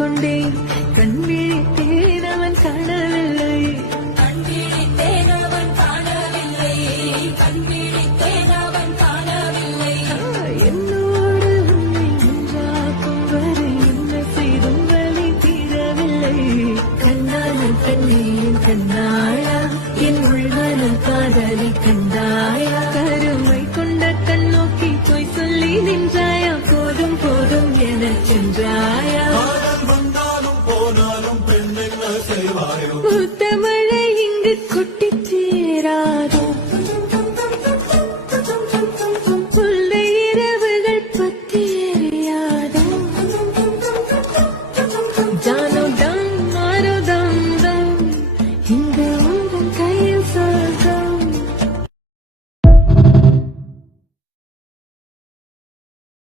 கொண்டேன் கண் விழித்தேன் அவன் காணவில்லை என்னோடு உன்னை ஒன்றாக்கும் வரை என்ன செய்தும் வழி தீரவில்லை கண்ணான கண்ணே கண்ணாயா என் உள்மனம் காதலை கண்டாயா கருமை கொண்ட கண்ணோக்கி போய் சொல்லி நின்றாயா போதும் போதும் என சென்றாயா வந்தாலும் போனாலும் பெண் என்ன செய்வாயோ முத்தமழை இங்கு கொட்டி